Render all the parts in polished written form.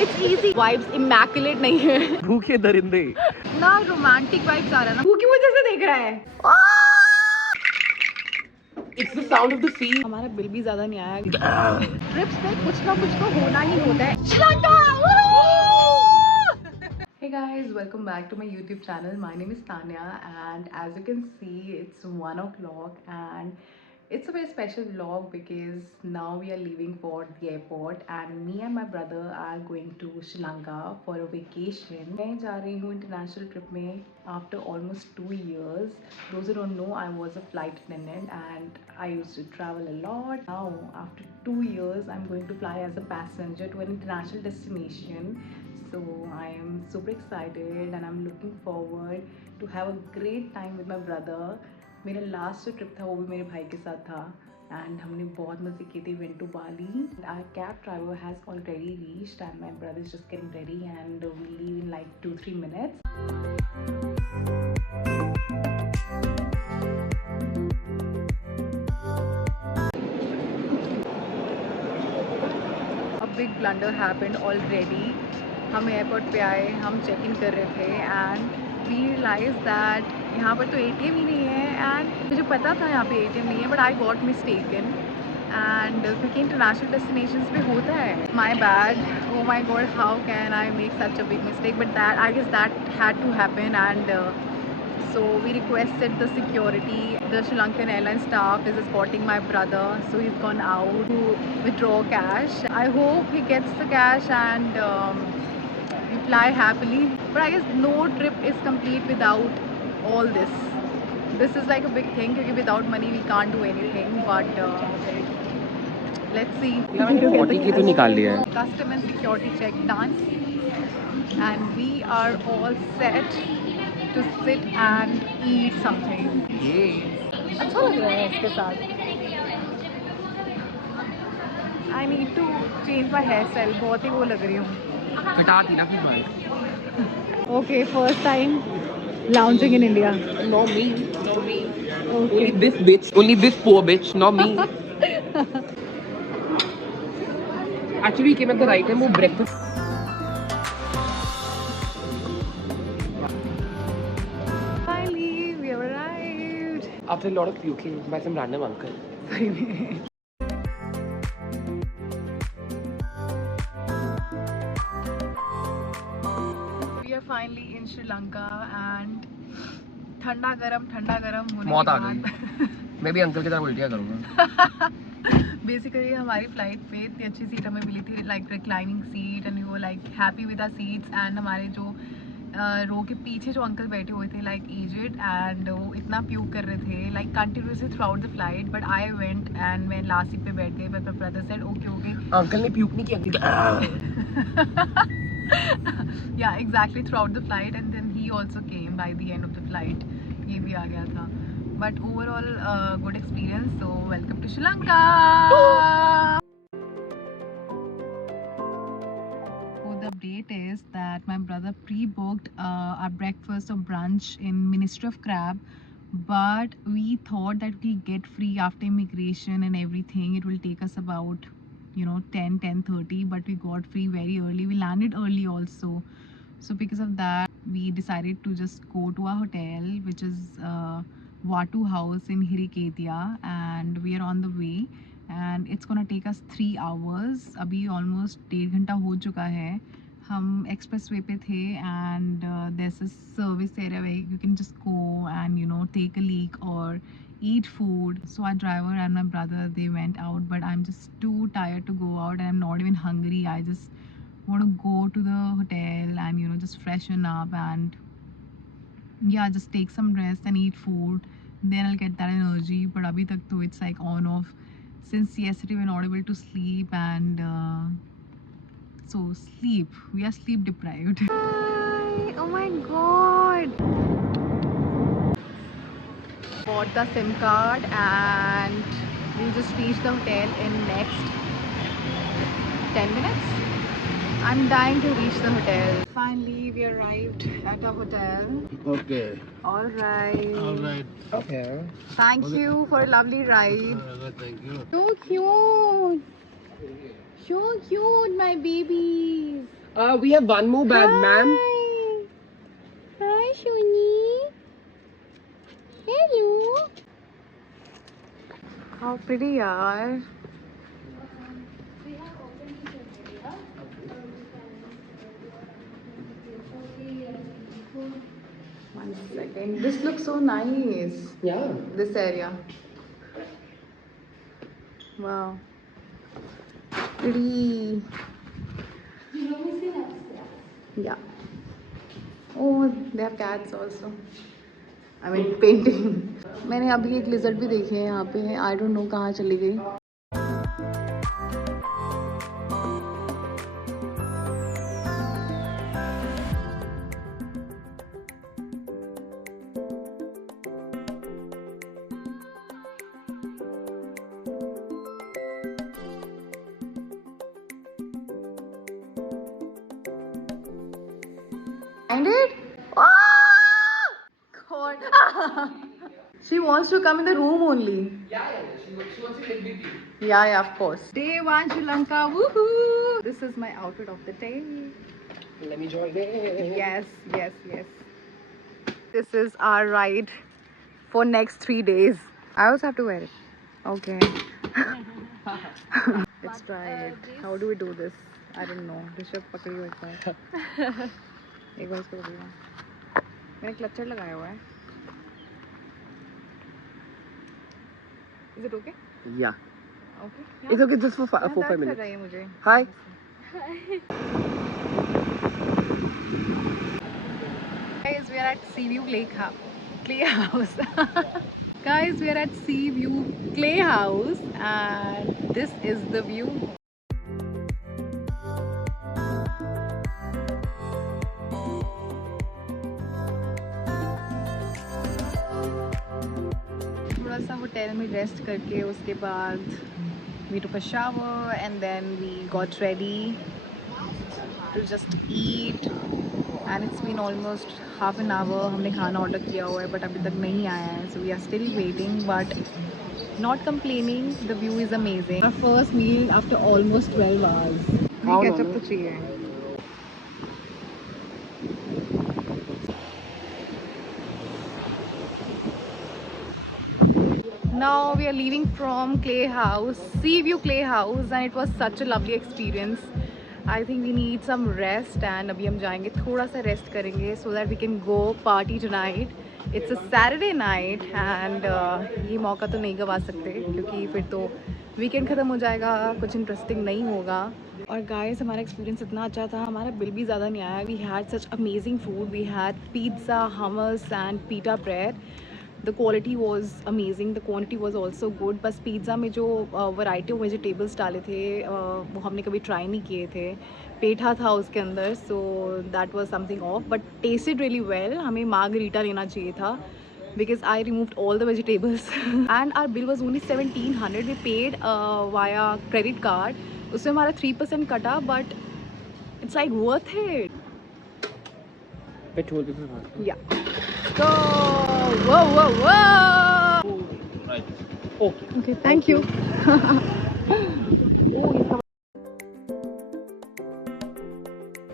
It's easy. Vibes immaculate नहीं है. भूखे दरिंदे. ना romantic vibes आ रहा है ना. भूखी वजह से देख रहा है. It's the sound of the sea. हमारा बिल भी ज्यादा नहीं आया. ट्रिप्स में कुछ ना कुछ तो होना ही होता है. Sri Lanka. Hey guys, welcome back to my YouTube channel. My name is Tanya and as you can see it's 1 o'clock and it's a very special vlog because now we are leaving for the airport and me and my brother are going to Sri Lanka for a vacation. मैं जा रही हूँ international trip में after almost 2 years. Those who don't know, I was a flight attendant and I used to travel a lot. Now after 2 years, I'm going to fly as a passenger to an international destination. So I am super excited and I'm looking forward to have a great time with my brother. मेरा last trip था वो भी मेरे भाई के साथ था and हमने बहुत मजे किए थे. Went to Bali. Our cab driver has already reached and my brother is just getting ready and we leave in like 2-3 minutes. A big blunder happened already. हम एयरपोर्ट पे आए, हम चेक इन कर रहे थे एंड वी रियलाइज दैट यहाँ पर तो ATM ही नहीं है एंड मुझे पता था यहाँ पे ATM नहीं है but I got mistaken and क्योंकि इंटरनेशनल डेस्टिनेशंस पे होता है. My bad. Oh my god, how can I make such a big mistake, but that I guess that had to happen and so we requested the security. The Sri Lankan airline staff is escorting my brother, so he's gone out to withdraw cash. I hope he gets the cash and we fly happily. But I guess no trip is complete without all this. This is like a big thing because without money we can't do anything. But let's see. 40 की तो निकाल लिया है. Custom and security check done, and we are all set to sit and eat something. अच्छा लग रहा है इसके साथ. I need to change my hairstyle. बहुत ही वो लग रही हूँ. कटा दी ना फिर भाई. Okay, first time lounging in India. No me, no me. Okay. Only this bitch, only this poor bitch, not me. Actually, we came at the right time. वो breakfast. Finally, we have arrived. After a lot of puking by some random uncle. We are finally in Sri Lanka and ठंडा गरम होने मौत के आ बाद गई. मैं भी अंकल की तरह उल्टियाँ करूँगा. बेसिकली हमारी फ्लाइट पे इतनी अच्छी सीट हमें मिली थी, like reclining seat and we were like happy with our seats एंड हमारे जो रो के पीछे जो अंकल बैठे हुए थे लाइक एजेड एंड वो इतना प्यूक कर रहे थे like continuously throughout the flight. But I went and मैं लास्ट सीट पे बैठ गई but my brother said okay okay. Uncle ने प्यूक नहीं किया. Yeah exactly throughout the flight and then he also came by the end of the flight. ये भी आ गया था. But overall, good experience. So welcome to Sri Lanka. So the update is that my brother pre-booked our breakfast or brunch in Ministry of Crab, but we thought that we get free after immigration and everything. It will take us about 10:30, but we got free very early. We landed early also. So because of that, we decided to just go to our hotel, which is Watu House in Hiriketia, and we are on the way and it's gonna take us 3 hours. अभी almost 1.5 घंटा हो चुका है. हम expressway पे थे and there's a service area where you can just go and take a leak or eat food. So our driver and my brother, they went out, but I'm just too tired to go out and I'm not even hungry. I just want to go to the hotel and just freshen up and yeah, just take some rest and eat food, then I'll get that energy. But abhi tak to it's like on off since yesterday we're not able to sleep and so we are sleep deprived. Hi. Oh my god, bought the SIM card and we'll just reach the hotel in next 10 minutes. I'm dying to reach the hotel. Finally, we arrived at our hotel. Okay. All right. All right. Okay. Thank you for a lovely ride. Thank you. So cute. So cute, my babies. We have one more bag, ma'am. Hi, Shuni. Hello. How pretty, yaar. One second. This looks so nice. Yeah. This area. Wow. Pretty. Yeah. Oh, they have cats also. I mean painting. मैंने अभी एक lizard भी देखी है यहाँ पे. I don't know कहाँ चली गई. Find it? Oh! God. She wants to come in the room only. Yeah. She wants to live with you. Yeah, of course. Day one, Sri Lanka. Woohoo! This is my outfit of the day. Let me join in. Yes. This is our ride for next 3 days. I also have to wear it. Okay. Let's try it. How do we do this? I don't know. Rishabh पकड़ियो एक बार. एक बार इसको पकड़ियो. मैंने clutcher लगाया हुआ है. Is it okay? Yeah. Okay. It's okay just for 5 कर minutes. रही है मुझे. Hi. Guys, we are at Seaview Clay House. Guys, we are at Seaview Clay House, and this is the view. थोड़ा सा hotel में rest करके उसके बाद we took a shower and then we got ready to just eat. And it's been almost half an hour. हमने खाना order किया हुआ है but अभी तक नहीं आया है. So we are still waiting but not complaining. The view is amazing. Our first meal after almost 12 hours. How ketchup long? तो चाहिए. Now we are leaving from Clay House, Seaview Clay House, and it was such a lovely experience. I think we need some rest, and अभी हम जाएंगे थोड़ा सा rest करेंगे so that we can go party tonight. It's a Saturday night, and ये मौका तो नहीं गवा सकते क्योंकि फिर तो weekend ख़त्म हो जाएगा, कुछ interesting नहीं होगा. और guys, हमारा experience इतना अच्छा था, हमारा बिल भी ज़्यादा नहीं आया. We had such amazing food. We had pizza, hummus, and pita bread. The quality was amazing, the quantity was also good. बस पिज़्ज़ा में जो वैरायटी ऑफ वेजिटेबल्स डाले थे वो हमने कभी ट्राई नहीं किए थे. पेठा था उसके अंदर, so that was something of but tested really well. हमें मार्गरीटा लेना चाहिए था because I removed all the vegetables and our bill was only 1700. We paid via credit card. उसमें हमारा 3% कटा but it's like worth it. Petrol भी भरवा. Yeah. Go! Whoa! Right. Oh. Okay, thank you.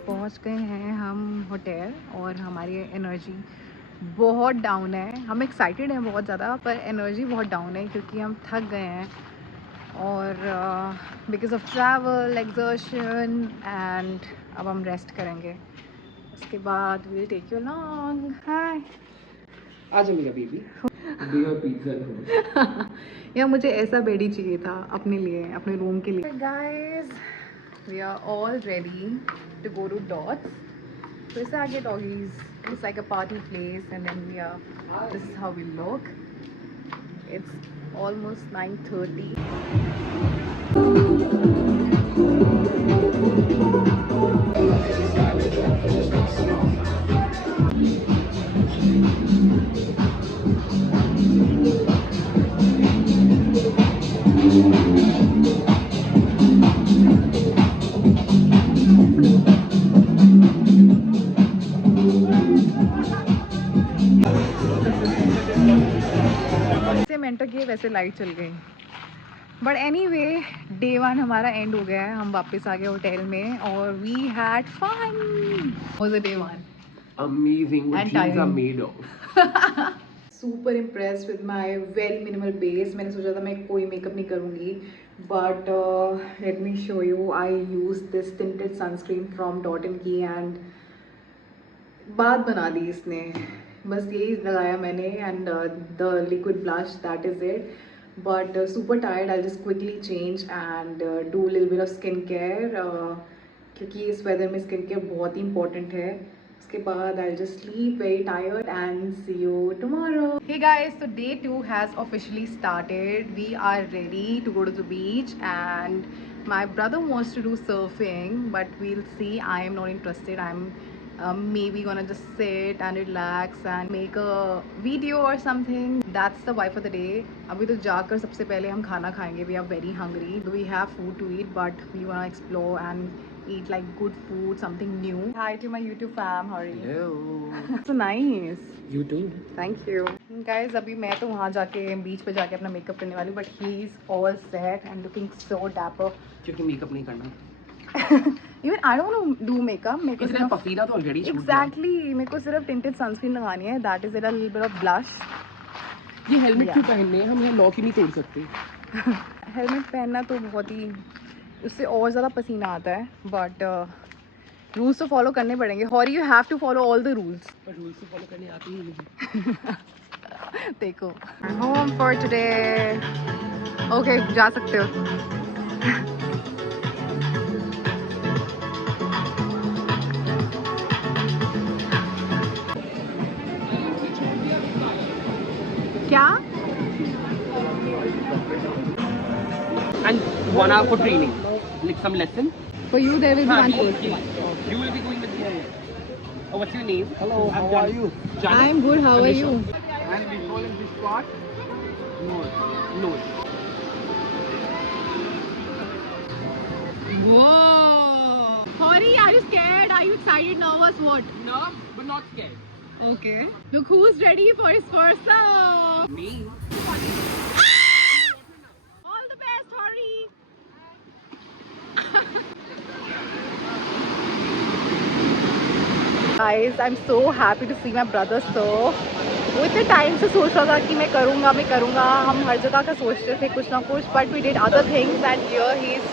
पहुंच गए हैं हम होटल और हमारी एनर्जी बहुत डाउन है. हम एक्साइटेड हैं बहुत ज़्यादा पर एनर्जी बहुत डाउन है क्योंकि हम थक गए हैं और because of travel exertion and अब हम रेस्ट करेंगे. उसके बाद विल टेक यू लॉन्ग. हाय. आज मेरा बेबी. Do your pizza. या मुझे ऐसा बेड ही चाहिए था अपने लिए, अपने रूम के लिए. Guys, we are all ready to go to Dots. So it's आगे doggies. It's like a party place, and then this is how we look. It's almost 9:30. जैसे मैं एंटर किए वैसे लाइट चल गई. बट एनी वे डे 1 हमारा and हो गया है, हम वापस आ गए होटल में और we had fun. Was day 1 Amazing. What And dreams are tiring. made of. Super impressed with my very minimal base. मैंने सोचा था मैं कोई मेकअप नहीं करूँगी, but let me show you. I use this tinted sunscreen from Dot and Key and बात बना दी इसने। बस यही लगाया मैंने and the liquid blush, that is it. But super tired, I just quickly change and do little bit of skin care, क्योंकि इस weather में स्किन केयर बहुत ही इंपॉर्टेंट है। उसके बाद I just sleep very tired and see you tomorrow. Hey guys, so day 2 has officially started. We are ready to go to the beach and my brother wants to do surfing, but we'll see. I am not interested. I'm maybe gonna just sit and relax and make a video or something. That's the vibe for the day. अभी तो जाकर सबसे पहले हम खाना खाएंगे. We are very hungry. We have food to eat, but we wanna explore and eat like good food, something new. Hi to my YouTube fam. How are you? Hello. So nice. You too. Thank you. Guys, अभी मैं तो वहाँ जाके बीच पे जाके अपना makeup करने वाली हूँ, but he is all set and looking so dapper. क्योंकि मेकअप नहीं करना। Even I don't want to do makeup. मेरे को इतने सिर्फ पसीना तो ऑलरेडी exactly मेरे को सिर्फ tinted sunscreen लगानी है. That is it, a little bit of blush. ये हेलमेट Yeah. क्यों पहनने हैं? हम यहाँ लॉक ही नहीं तोड़ सकते। हेलमेट पहनना तो बहुत ही, उससे और ज़्यादा पसीना आता है, बट रूल्स तो फॉलो करने पड़ेंगे. और you have to follow all the rules. पर रूल्स तो फॉलो करने आते ही नहीं। देखो, होम फॉर टुडे. ओके, जा सकते हो. क्या? And 1 hour for training, like some lesson. For you there will be one You person. you will be going with me. Oh, what's your name? Hello, I'm how are Jan. you? Jan. I am good. How are you? And we call in this spot Noor. No. Whoa! Hori, are you scared? Are you excited, nervous? What? No, but not scared. Okay. Look who's ready for his first surf. Me. All the best, Hori. Guys, I'm so happy to see my brother surf. वो इतने time से सोच रहा था कि मैं करूँगा. हम हर जगह का सोचते थे कुछ ना कुछ, but we did other things and here he is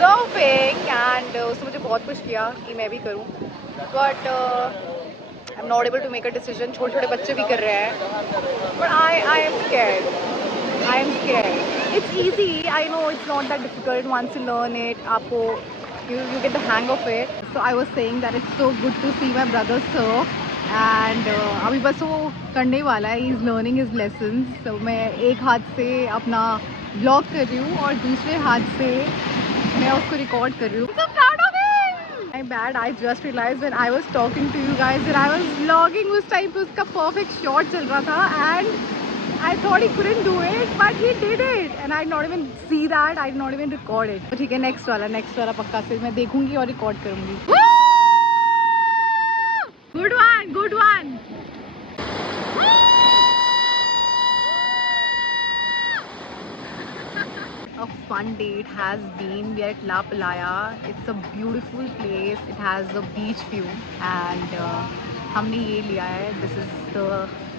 surfing and उसने मुझे बहुत कुछ किया कि मैं भी करूँ, but I'm not able to make a decision. छोटे बच्चे भी कर रहे हैं, but I am scared. It's easy. I know it's not that difficult once you learn it. आपको you get the hang of it. So I was saying that it's so good to see my brother surf and अभी बस वो करने वाला है. He is learning his lessons. So मैं एक हाथ से अपना vlog कर रही हूँ और दूसरे हाथ से मैं उसको रिकॉर्ड कर रही हूँ. So proud of him. My bad. I just realized when I was talking to you guys that I was vlogging उस टाइम पे उसका perfect shot चल रहा था and I thought he couldn't do it, but he did it, and I did not even see that. I did not even record it. तो ठीक है, next वाला पक्का से मैं देखूंगी और रिकॉर्ड करूंगी. Good one. A fun day it has been. We are at La Playa. It's a beautiful place. It has a beach view, and हमने ये लिया है.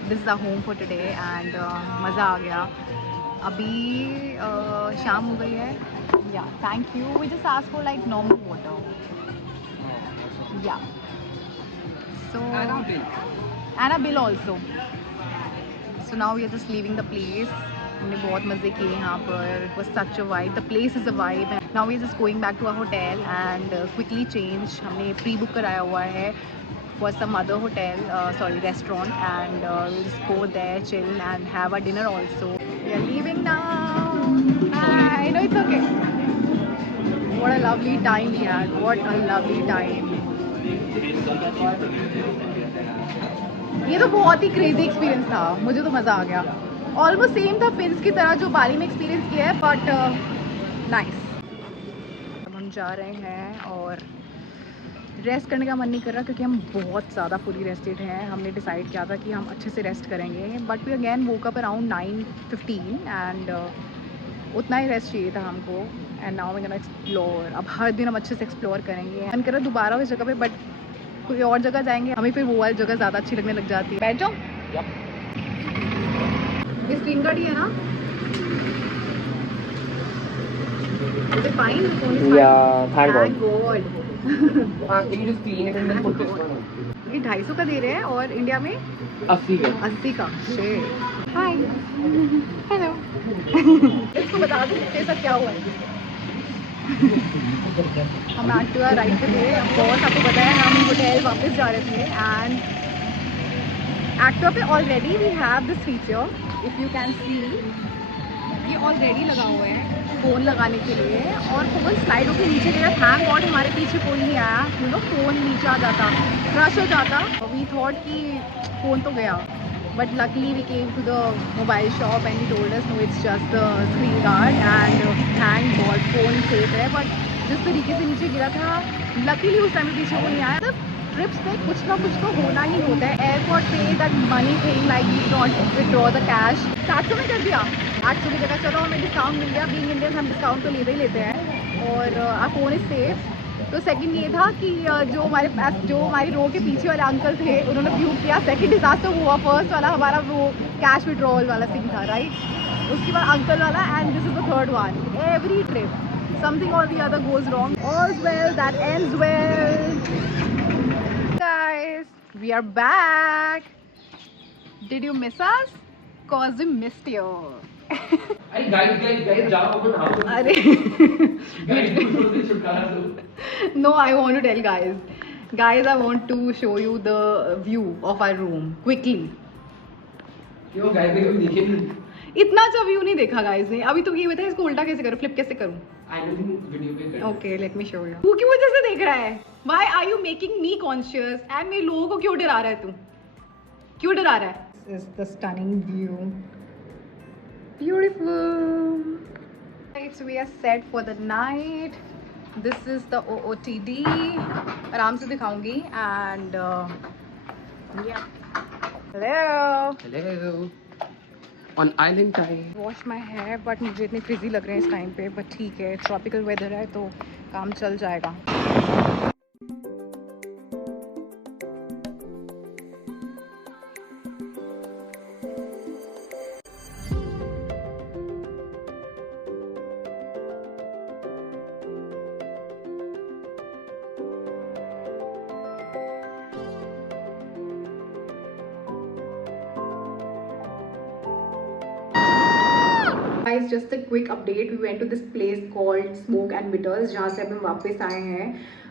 This is our home for today, and मज़ा आ गया. अभी शाम हो गई है. Yeah, thank you. We just asked for like normal water. Yeah. So and a bill also. So now we are just leaving the place. हमने बहुत मज़े किए यहाँ पर. It was such a vibe. The place is a vibe. Now we are just going back to our hotel and quickly change. हमने pre-book कराया हुआ है for some other hotel, restaurant, and we'll just go there, chill and have a dinner also. We are leaving now. I know it's okay. What a lovely time we had. What a lovely time. ये तो बहुत ही crazy experience था. मुझे तो मज़ा आ गया. Almost same था pins की तरह जो बाली में एक्सपीरियंस किया है, बट नाइस. अब हम जा रहे हैं और रेस्ट करने का मन नहीं कर रहा क्योंकि हम बहुत ज़्यादा फुली रेस्टेड हैं. हमने डिसाइड किया था कि हम अच्छे से रेस्ट करेंगे, but we again woke up around 9:15 and उतना ही रेस्ट चाहिए था हमको। And now we gonna explore. अब हर दिन हम अच्छे से एक्सप्लोर करेंगे। मन कर रहा दोबारा उस जगह पे, बट कोई और जगह जाएंगे, हमें फिर वो वाली जगह ज़्यादा अच्छी लगने लग जाती है। बैठ जाओ। ये स्क्रीन गार्ड ही है ना? Is it fine? The phone is fine? Yeah, thank God. God. Can you just clean it and then put this one on? ये 250 का दे रहे हैं और इंडिया में 80 का। 80 का। Hi hello. इसको बता दो इसके साथ क्या हुआ है। हम एक्टिवा राइड पे थे, ऑफ कोर्स आपको पता है हम होटल वापस जा रहे थे। एंड एक्टिवा पे already we have this feature, if you can see, ये ऑलरेडी लगा हुआ है फ़ोन लगाने के लिए। और फ़ोन स्लाइड होकर नीचे गिरा। थैंक गॉड हमारे पीछे कोई नहीं आया, यू नो फ़ोन नीचे आ जाता, क्रश हो जाता। वी थॉट कि फ़ोन तो गया, but luckily we came to the mobile shop and he told us no it's just the screen guard and thank god phone safe है। बट जिस तरीके से नीचे गिरा था, लकीली उस टाइम पीछे कोई नहीं आया। मतलब ट्रिप्स पे कुछ ना कुछ तो होना ही होता है। एयरपोर्ट पे that money thing like you don't withdraw the cash, 700 में कर दिया। 800 की जगह चलो हमें डिस्काउंट मिल गया। बीइंग इंडियन हम डिस्काउंट तो लेते ही लेते हैं। और आवर फ़ोन इज सेफ। तो सेकंड ये था कि जो हमारी रो के पीछे वाले अंकल थे उन्होंने व्यू किया। सेकंड डिजास्टर हुआ, फर्स्ट वाला हमारा वो कैश विड्रॉल वाला सीन था, राइट? उसके बाद अंकल वाला, and this is the third one. Every trip something or the other goes wrong. All's well that ends well. Guys, we are back. Did you miss us? Cause we missed you. अरे guys जाओ अपन आओ। अरे guys को छुटकारा दो। No, I want to tell guys, I want to show you the view of our room quickly. क्यों guys ने कभी देखे नहीं? इतना अच्छा व्यू नहीं देखा गाइस ने। अभी तुम ये बताओ इसको उल्टा कैसे करूं, फ्लिप कैसे करूं? I don't think video पे कर। Okay let me show you. तू क्यों वजह से देख रहा है? Why are you making me conscious? And मेरे लोगों को क्यों डरा रहा है तू? क्यों डरा रहा है? This is the stunning view. Beautiful. So we are set for the night. This is the OOTD. आराम से दिखाऊंगी and yeah. Hello. Hello. On island time. Wash my hair, but मुझे इतने फ्रिजी लग रहे हैं इस टाइम पे, बट ठीक है ट्रॉपिकल वेदर है तो काम चल जाएगा। Guys, just a quick update. We went to this place called Smoke and Bitters, जहाँ से अब हम वापस आए हैं।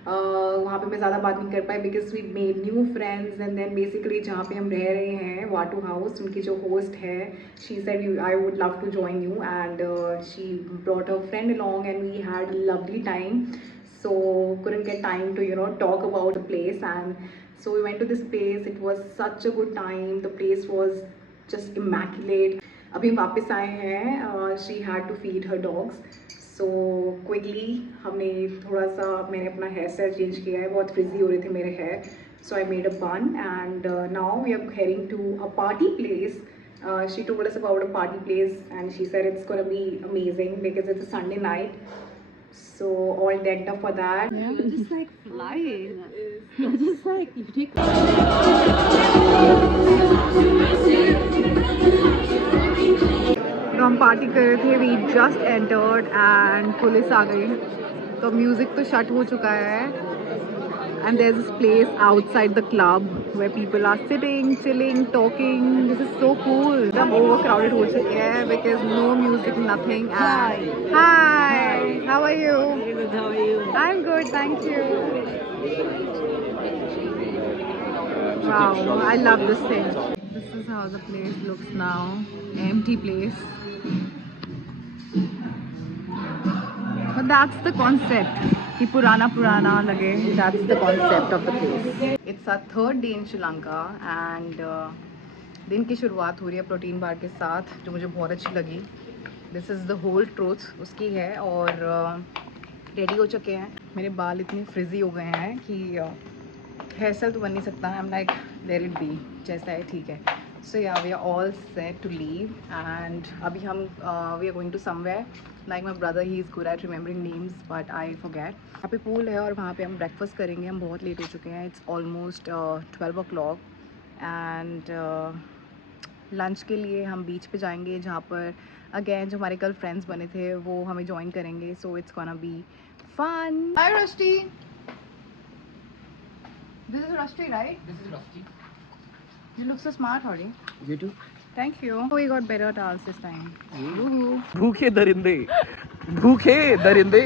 वहाँ पे मैं ज़्यादा बात नहीं कर पाई because we made new friends. And then basically जहाँ पे हम रह रहे हैं वाटू हाउस, उनकी जो होस्ट है she said I would love to join you and she brought a friend along and we had lovely time. So couldn't get time to talk about the place, and so we went to this place. It was such a good time. The place was just immaculate. अभी हम वापस आए हैं. She had to feed her dogs. So quickly हमने थोड़ा सा मैंने अपना हेयर स्टाइल चेंज किया है. बहुत फ्रिजी हो रहे थे मेरे hair. So I made a bun and now we are heading to a party place. She told us about a party place and she said it's gonna be amazing because it's a Sunday night. So all decked up for that. Yeah. You're just like flying. You're just like you take. तो हम party कर रहे थे. We just entered and police आ गई. तो music तो shut हो चुका है. And there's this place outside the club where people are sitting, chilling, talking. This is so cool. हम overcrowded हो चुके हैं because no music, nothing. And hi. How are you? Good, how are you? I'm good, thank you. Wow, I love this thing. This is how the place looks now. Empty place. But that's the concept. कि पुराना लगे. That's the concept of the place. It's our third day in Sri Lanka and दिन की शुरुआत हो रही है protein bar के साथ जो मुझे बहुत अच्छी लगी. This is the whole truth उसकी है. और रेडी हो चुके हैं. मेरे बाल इतने फ्रिजी हो गए हैं कि हेयर स्टाइल तो बन नहीं सकता. I'm like let it be, जैसा है ठीक है. So yeah, we are all set to leave, and abhi hum we are going to somewhere. Like my brother, he is good at remembering names, but I forget. यहाँ पे pool है और वहाँ पे हम breakfast करेंगे. हम बहुत late हो चुके हैं. It's almost 12 o'clock, and lunch के लिए हम बीच पे जाएंगे जहाँ पर अगेन जो हमारे कल फ्रेंड्स बने थे वो हमें ज्वाइन करेंगे. So it's gonna be fun. Hi Rusty. This is Rusty, right? This is Rusty. You look so smart, Hori. You too. Thank you. We got better towels this time. Woohoo. भूखे दरिंदे. भूखे दरिंदे.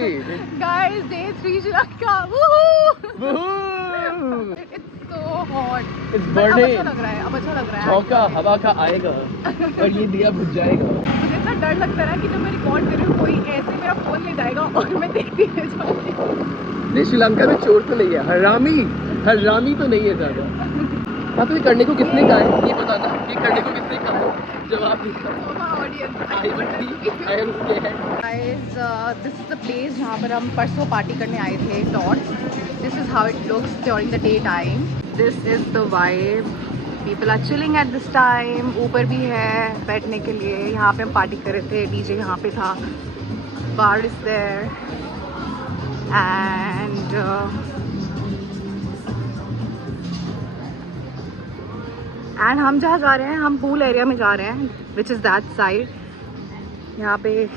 Guys, day 3 Sri Lanka. Woohoo! Woohoo! It's so hot. It's But अब burning. अच्छा लग रहा है. अब अच्छा लग रहा है. चौका हवा का आएगा और ये दिया बुझ जाएगा. मुझे इतना डर लगता है कि जब मैं रिकॉर्ड कर रही हूँ कोई ऐसे मेरा फोन ले जाएगा और मैं देखती रह जाऊंगी. नहीं, श्रीलंका में चोर तो नहीं है, हरामी तो नहीं है ज्यादा. हाँ, तो ये करने को किसने कहा है ये बताना. ये करने को किसने कहा है जवाब Guys, this is the place जहाँ पर हम परसों पार्टी करने आए थे. Dots. This is how it looks during the day time. This is the vibe. People are chilling at this time. ऊपर भी है बैठने के लिए. यहाँ पे हम पार्टी कर रहे थे. DJ यहाँ पे था. Bar is there. And हम जहाँ जा रहे हैं हम पूल एरिया में जा रहे हैं, विच इज़ दैट साइड. यहाँ पे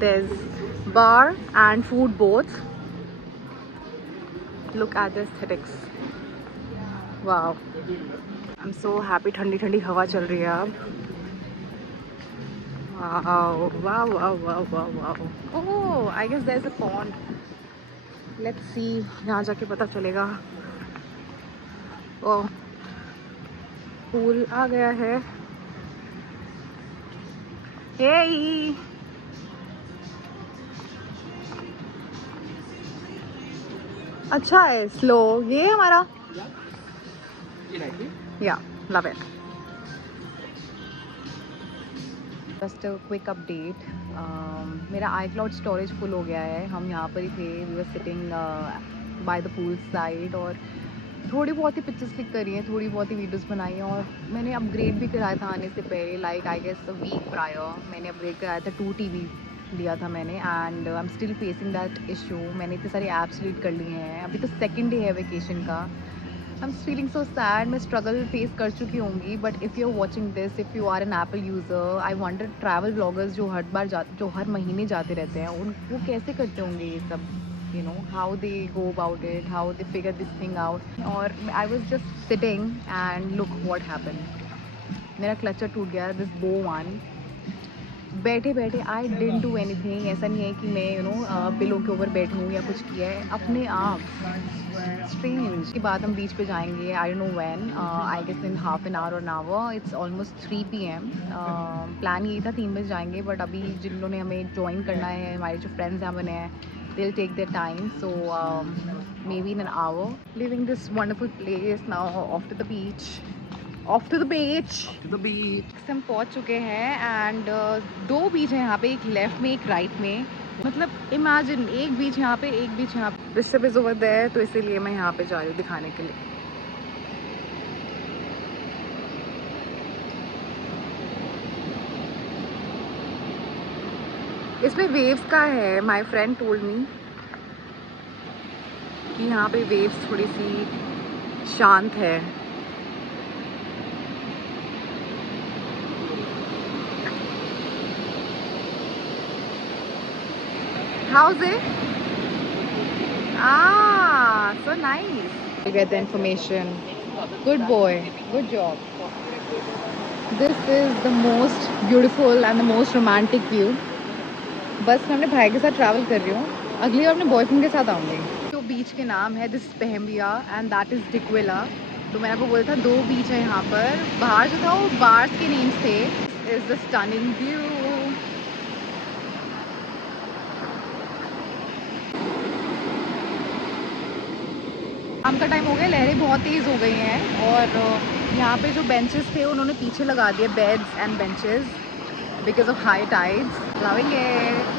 there's bar and food both. Look at the aesthetics. Wow. I'm so happy. ठंडी ठंडी हवा चल रही है अब. Wow, wow, wow, wow, wow, wow. Oh, I guess there's a pond. Let's see. यहाँ जाके पता चलेगा. Oh. पूल आ गया है. Hey! अच्छा है. स्लो. ये हमारा. Yeah, love it. Just a quick update. मेरा iCloud स्टोरेज फुल हो गया है. हम यहाँ पर ही थे. We were sitting by the pool side और थोड़ी बहुत ही पिक्चर्स क्लिक करी हैं, थोड़ी बहुत ही वीडियोस बनाई हैं. और मैंने अपग्रेड भी कराया था आने से पहले. Like I guess a week prior मैंने अपग्रेड कराया था. 2 TV लिया था मैंने. And I am still facing that issue. मैंने इतने सारे ऐप्स डिलीट कर लिए हैं. अभी तो सेकेंड डे है वेकेशन का. I am feeling so sad. मैं स्ट्रगल फेस कर चुकी होंगी. But if you are watching this, if you are an Apple user, I wanted travel bloggers जो हर महीने जाते रहते हैं उन वो कैसे करते होंगे ये सब. You know how they go about it, how they figure this thing out. Or I was just sitting and look what happened. मेरा क्लचर टूट गया. This bow one. बैठे बैठे आई डिडंट डू एनीथिंग. ऐसा नहीं है कि मैं पिलो के ऊपर बैठूँ या कुछ किया है. अपने आप. स्ट्रेंज. के बाद हम बीच पे जाएंगे. I don't know when. I guess in half an hour और an hour. It's almost 3 PM. Plan यही था 3 बजे जाएंगे. बट अभी जिन लोगों ने हमें ज्वाइन करना है, हमारे जो फ्रेंड्स यहाँ बने हैं, they'll take their time. So maybe in an hour. Leaving this wonderful place now. Off to the beach. Off to the beach. To the beach. हम पहुंच चुके हैं. एंड 2 बीच हैं यहाँ पे. एक लेफ्ट में एक राइट में. मतलब इमेजिन एक बीच यहाँ पे एक बीच यहाँ पे. Rishabh is over there. तो इसीलिए मैं यहाँ पे जा रही हूँ दिखाने के लिए. इसमें वेव्स का है. माय फ्रेंड टोल्ड मी कि यहाँ पे वेव्स थोड़ी सी शांत है. How's it? Ah, so nice. You get the information. Good boy. Good job. This is the most beautiful and the most romantic view. बस मैं अपने भाई के साथ ट्रैवल कर रही हूँ. अगली बार अपने बॉयफ्रेंड के साथ आऊँगी. जो बीच के नाम है दिस पहम्बिया एंड दैट इज़ डिक्विला. तो मैंने आपको बोला था 2 बीच है यहाँ पर. बाहर जो था वो बार्स के नेम्स थे. Is the stunning view. शाम का टाइम हो गया. लहरें बहुत तेज़ हो गई हैं. और यहाँ पे जो बेंचेस थे उन्होंने पीछे लगा दिए. Beds and benches because of high tides. Loving it.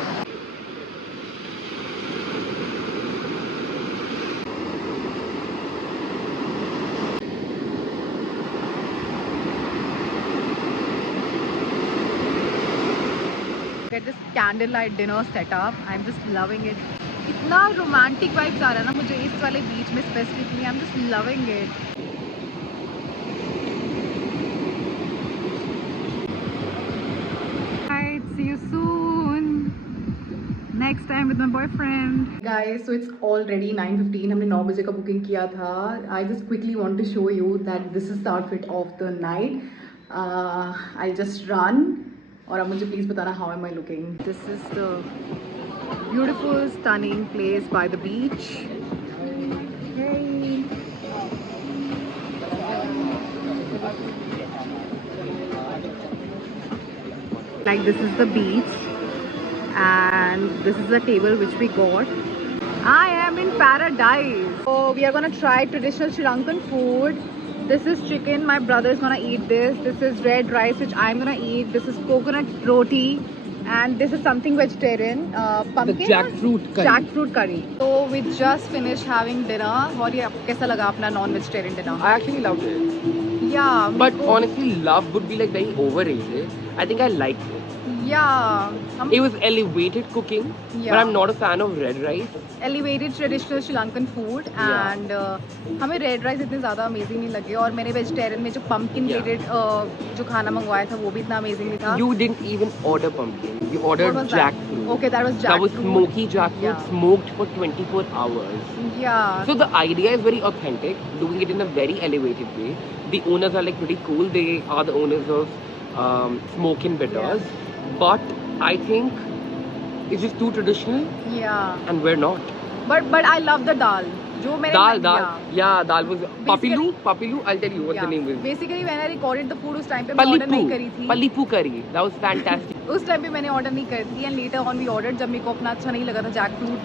candlelight dinner setup. I'm just loving it. इतना romantic vibes आ रहा है ना मुझे इस वाले बीच में specifically. I'm just loving it. Alright, see you soon. Next time with my boyfriend. Guys, so it's already 9:15. हमने 9 बजे का बुकिंग किया था. I just quickly want to show you that this is the outfit of the night. I'll just run. और अब मुझे please बताना how am I looking. This is the beautiful, stunning place by the beach. Hey. Like this is the beach and this is the table which we got. I am in paradise. So we are gonna try traditional Sri Lankan food. This is chicken, my brother is gonna eat this. This is red rice which I'm gonna eat. This is coconut roti and this is something vegetarian. Pumpkin. The jackfruit curry. Jackfruit curry. So we just finished having dinner. और ये कैसा लगा अपना non-vegetarian dinner? I actually loved it. Yeah. But honestly, love would be like very overrated. I think I liked it. Yeah. It was elevated cooking, Yeah. but I'm not a fan of red rice. Elevated traditional Sri Lankan food and हमें red rice इतने ज़्यादा amazing नहीं लगे और मैंने vegetarian में जो pumpkin related जो खाना मंगवाया था वो भी इतना amazing नहीं था. You didn't even order pumpkin. You ordered What was that? jackfruit. Okay, that was That was jackfruit. smoky jackfruit, Yeah. smoked for 24 hours. Yeah. So the idea is very authentic, doing it in a very elevated way. The owners are like pretty cool. They are the owners of Smoke and Bitters. But I think it's just too traditional Yeah. and we're not. But I love the dal. जो मैंने Dal. Yeah, dal was Basically- Papilu. I'll tell you what the name was. Basically when I recorded the food उस time पे मैं order नहीं करी थी. Palipu curry. That was fantastic. उस time पे मैंने ऑर्डर नहीं करी थी and later on we ordered जब मेरे को अपना अच्छा नहीं लगा था jackfruit.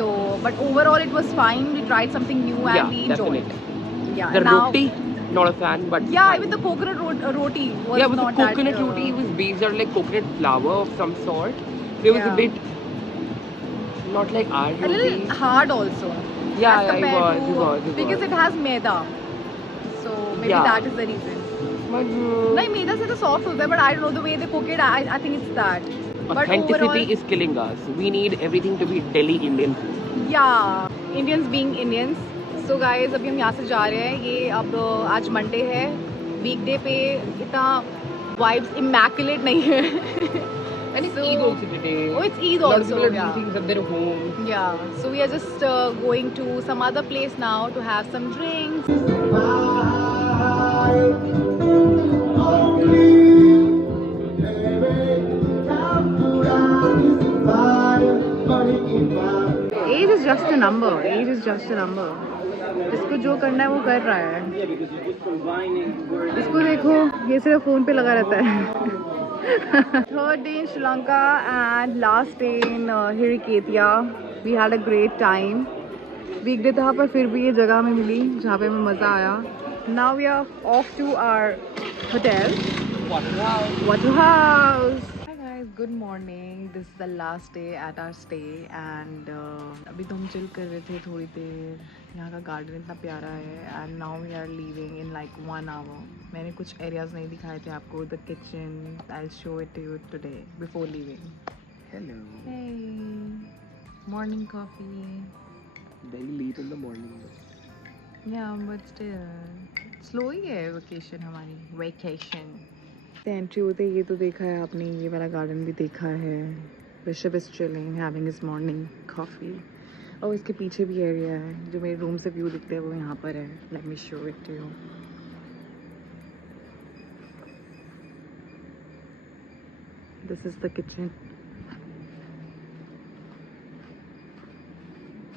So but overall it was fine. We tried something new and Yeah, we enjoyed it. definitely. Yeah. The now, roti, not a fan, but Yeah, fine. even the coconut roti was Yeah, but the not coconut that, roti was based on like coconut flour of some sort. It was a Yeah. bit not like our a roti. little hard also. Yeah, as yeah, it compared was, to, it was, it because was. it has maida. So maybe Yeah. that is the reason. But, नहीं मैदा से तो soft होता है but I don't know the way they cook it. I think it's that. But authenticity overall, is killing us. We need everything to be Delhi Indian food. yeah, Indians being Indians. So guys अभी हम यहाँ से जा रहे हैं. ये अब आज Monday है. Weekday पे इतना vibes immaculate नहीं है. And it's So- Eid also today. Oh, it's Eid Lot of also. people are Yeah. doing things at their home. Yeah, so we are just going to some other place now to have some drinks. Age is just a number. Age is just a number. इसको जो करना है वो कर रहा है. इसको देखो, ये सिर्फ फोन पे लगा रहता है. Third day in Sri Lanka and last day in Hiriketia. We had a great time. Weekday था पर फिर भी ये जगह हमें मिली जहाँ पे हमें मज़ा आया. Now we are off to our hotel. Water House. Hi guys, good morning. This is the last day at our stay and अभी तो हम chill कर रहे थे थोड़ी देर. यहाँ का garden इतना प्यारा है and now we are leaving in like 1 hour. मैंने कुछ areas नहीं दिखाए थे आपको. The kitchen, I'll show it to you today before leaving. Hello. Hey, morning coffee. Very late in the morning. Yeah, but still slow ही है vacation हमारी. Vacation. Entry होते ये तो देखा है आपने, ये वाला गार्डन भी देखा है. Rishabh is chilling having his morning coffee. और इसके पीछे भी एरिया है जो मेरे रूम से व्यू दिखते हैं वो यहाँ पर है. Let me show it to you. This is the kitchen.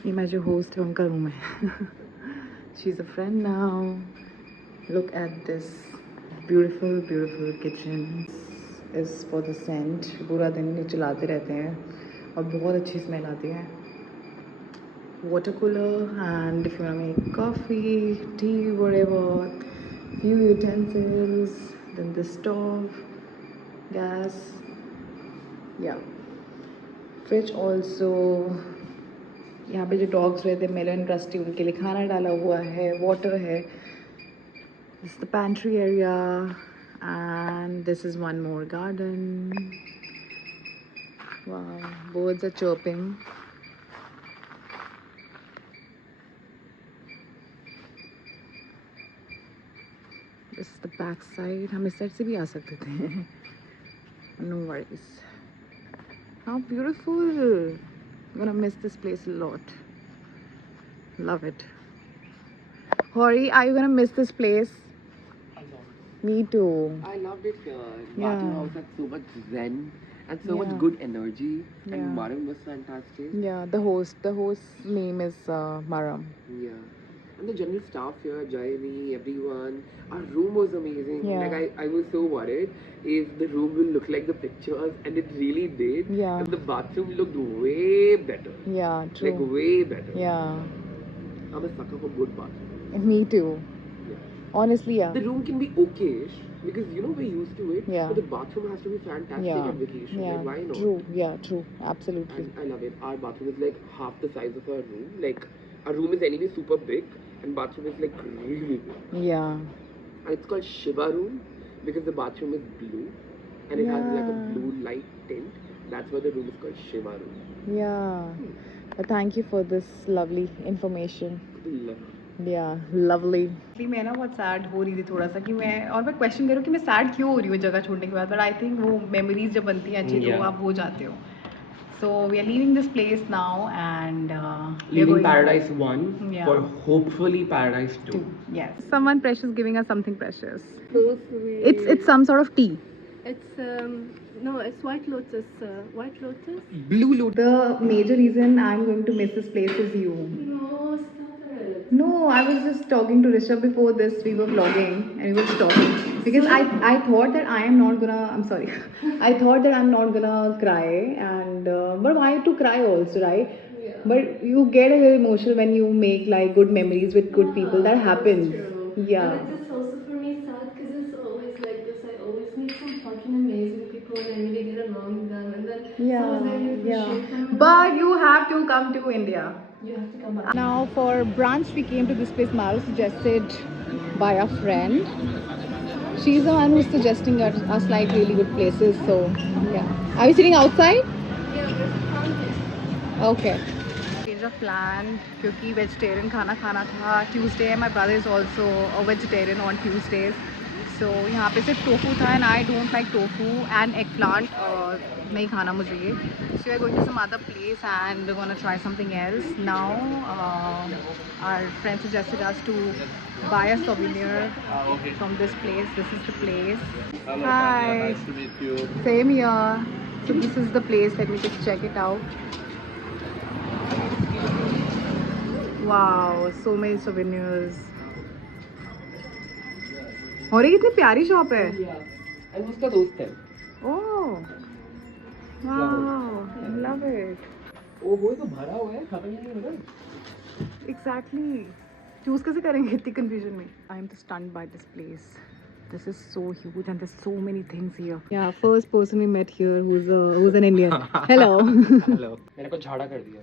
ये मैं जो होस्ट है उनका रूम है. She is a friend now. Look at this beautiful kitchen is for the scent. पूरा दिन ये चलाते रहते हैं और बहुत अच्छी स्मेल आती है. Water cooler and if you want to make coffee, tea, whatever, few utensils, then the stove, gas, yeah, fridge also. यहाँ पे जो dogs रहते हैं मेलन रस्टी उनके लिए खाना डाला हुआ है. water है. This is the pantry area, and this is one more garden. Wow, birds are chirping. This is the back side. हम इस side से भी आ सकते थे. No worries. How beautiful! I'm gonna miss this place a lot. Love it. Hori, are you gonna miss this place? Me too. I loved it here. Yeah. Batu House had so much zen and so much Yeah. good energy. Yeah. And Maram was fantastic. Yeah, the host's name is Maram. Yeah. And the general staff here, Jayani, everyone. Our room was amazing. Yeah. Like I was so worried if the room will look like the pictures, and it really did. Yeah. And the bathroom looked way better. Yeah, Like true. way better. Yeah, I'm a sucker for good bathroom. me too. Yeah. Honestly, yeah. The room can be okayish because you know we're used to it. Yeah. But the bathroom has to be fantastic Yeah, on vacation. yeah, Like why not? true. Yeah, true. Absolutely. And I love it. Our bathroom is like half the size of our room. Like our room is anyway super big, and bathroom is like really big. Yeah. And it's called Shiva room because the bathroom is blue, and it has like a Yeah. blue light tint. That's why the room is called Shiva room. Yeah. But thank you for this lovely information. Love. Yeah, lovely. मैं ना बहुत sad हो रही थी थोड़ा सा कि मैं और मैं क्वेश्चन करूँ कि मैं सैड क्यों हो रही हूँ जगह छोड़ने के बाद, बट आई थिंक वो मेमोरीज जब बनती हैं अच्छी तो Yeah. आप हो जाते हो. So we are leaving this place now and we are Leaving going Paradise 1 Yeah. for hopefully Paradise 2. Yes. Someone precious giving us something precious. So sweet. It's some sort of tea. It's no, it's White Lotus. White Lotus. Blue Lotus. The major reason I'm going to miss this place is you. No, stop it. No, I was just talking to Rishabh before this. We were vlogging and we were just talking because I thought that I am not gonna. I'm sorry. I thought that I'm not gonna cry, and but why to cry also, right? Yeah. But you get a little emotional when you make like good memories with good people. That happens. True. Yeah. And it's also for me sad because it's always like this. I always meet some fucking amazing people and I really get along with them, and then someone's there you appreciate them. But you have to come to India. You have to come back. Now for brunch we came to this place Maru suggested by a friend. She's the one who's suggesting us like really good places. So yeah. Are we sitting outside? Yeah, there's a fountain. Okay. Change of plan क्योंकि vegetarian खाना खाना था Tuesday. My brother is also a vegetarian on Tuesdays. So यहाँ पे सिर्फ tofu था and I don't like tofu and eggplant. नहीं खाना मुझे ये. So we're going to some other place and we're gonna try something else. Now our friend suggested us to buy a souvenir from this place. This is the place. Hello, Hi. Nice to meet you. Same here. So this is the place. Let me just check it out. Wow, so many souvenirs. और ये कितनी प्यारी shop है. And उसका दोस्त है. Oh, wow, love it. वो तो भरा हुआ है, खत्म ही नहीं हो रहा. Exactly. Choose कैसे करेंगे इतनी confusion में? I am just stunned by this place. This is so huge and there's so many things here. Yeah, first person we met here who's an Indian. Hello. Hello. मैंने को झाड़ा कर दिया.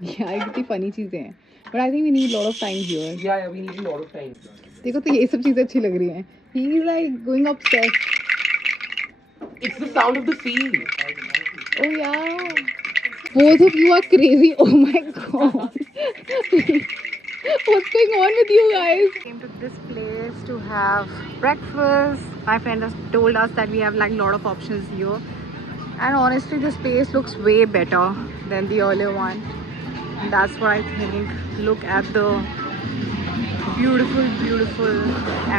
Yeah, ये कितनी funny चीजें हैं. But I think we need a lot of time here. Yeah, we need a lot of time. देखो तो ये सब चीजें अच्छी लग रही हैं. He's like going obsessed. It's the sound of the sea. Oh yeah. Both of you are crazy. Oh my god. What's going on with you guys? Came to this place to have breakfast. My friend has told us that we have like a lot of options here. And honestly, this place looks way better than the earlier one. That's what I think. Look at the beautiful, beautiful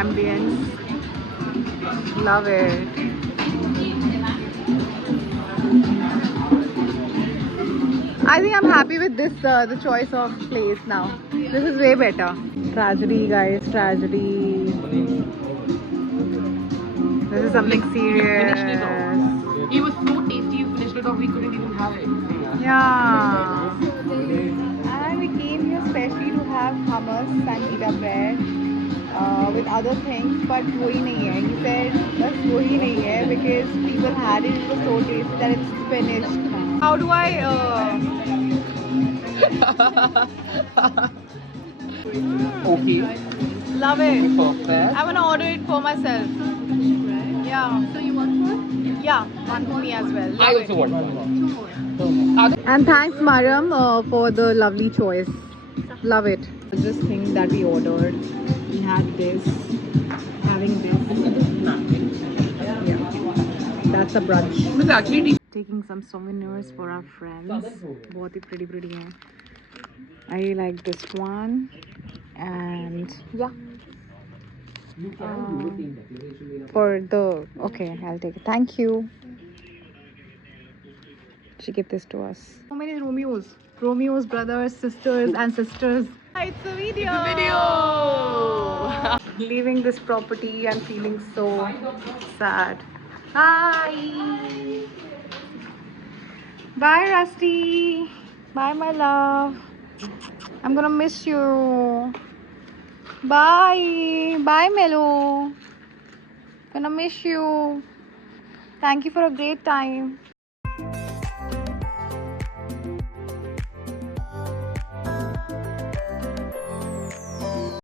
ambience. Love it. I think I'm happy with this, the choice of place now. This is way better. Tragedy, guys, tragedy. This is something serious. It was so tasty. You finished it off. We couldn't even have it. Yeah. And we came here especially to have hummus and pita bread with other things, but wohi nahi hai. He said bas wohi nahi hai because people had it. It was so tasty that it's finished now. How do I? Okay. Love it. Perfect. I'm gonna order it for myself. Yeah. So you want one? Yeah, one for me as well. I also want one. And thanks, Maram, for the lovely choice. Love it. This thing that we ordered, we had this, having this. Yeah, that's a brunch. It's actually Taking some souvenirs for our friends. बहुत ही pretty हैं. I like this one, and yeah. For the I'll take it. Thank you. She gave this to us. So many Romeo's brothers, sisters, and sisters. It's a video. Leaving this property and feeling so sad. Hi. Bye, Rusty. Bye, my love. I'm gonna miss you. Bye. Bye, Melo. Gonna miss you. Thank you for a great time.